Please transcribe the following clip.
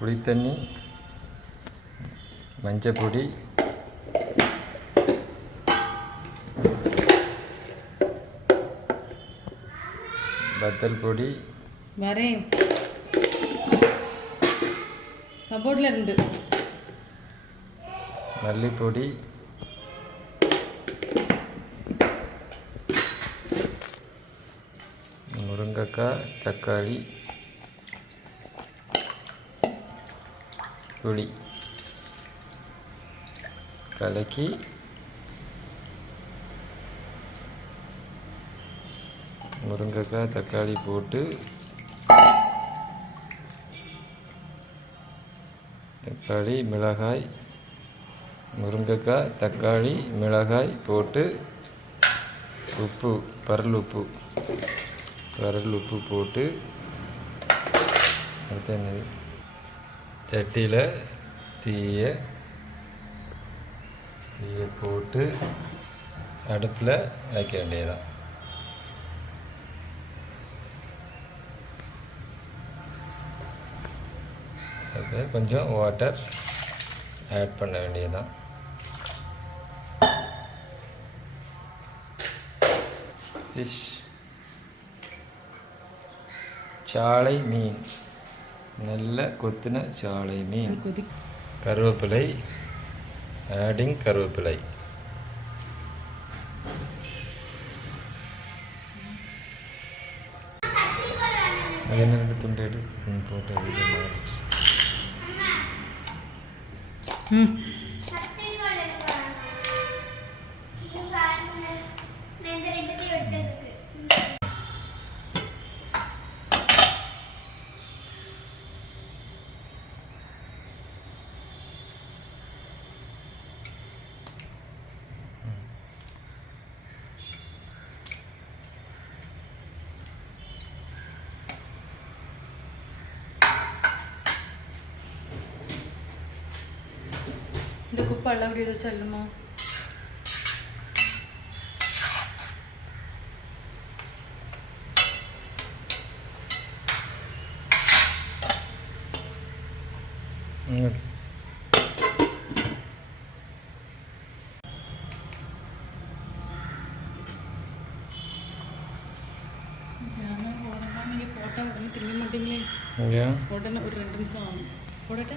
புளித்தண்ணி மஞ்சப்பொடி வத்தல் பொடி. வரேன் கபோர்டில் இருந்து மல்லிப்பொடி. முருங்கைக்காய் தக்காளி. புளி கலக்கி முருங்கைக்காய் தக்காளி போட்டு தக்காளி மிளகாய் முருங்கைக்காய் தக்காளி மிளகாய் போட்டு உப்பு பரல் உப்பு பரல் உப்பு போட்டு அடுத்து என்னது சட்டியில் தீய தீயை போட்டு அடுப்பில் வைக்க வேண்டியதுதான். அது கொஞ்சம் வாட்டர் ஆட் பண்ண வேண்டியதுதான். ஃபிஷ் சாலை மீன். நல்ல கொத்தின சாளை மீன். கொதி கருவேப்பிலை. ஆடிங் கருவேப்பிலை. அது என்ன துண்டு எடு. போட்டு. ம். ഇതൊക്കെ പള്ള അവിടെ ഇത് ചെല്ലുമോ പോട്ടെ ഉടനെ തിരിഞ്ഞുണ്ടെങ്കിലേ ഉടനെ ഒരു രണ്ട് നിമിഷം ആവും. പോടട്ടെ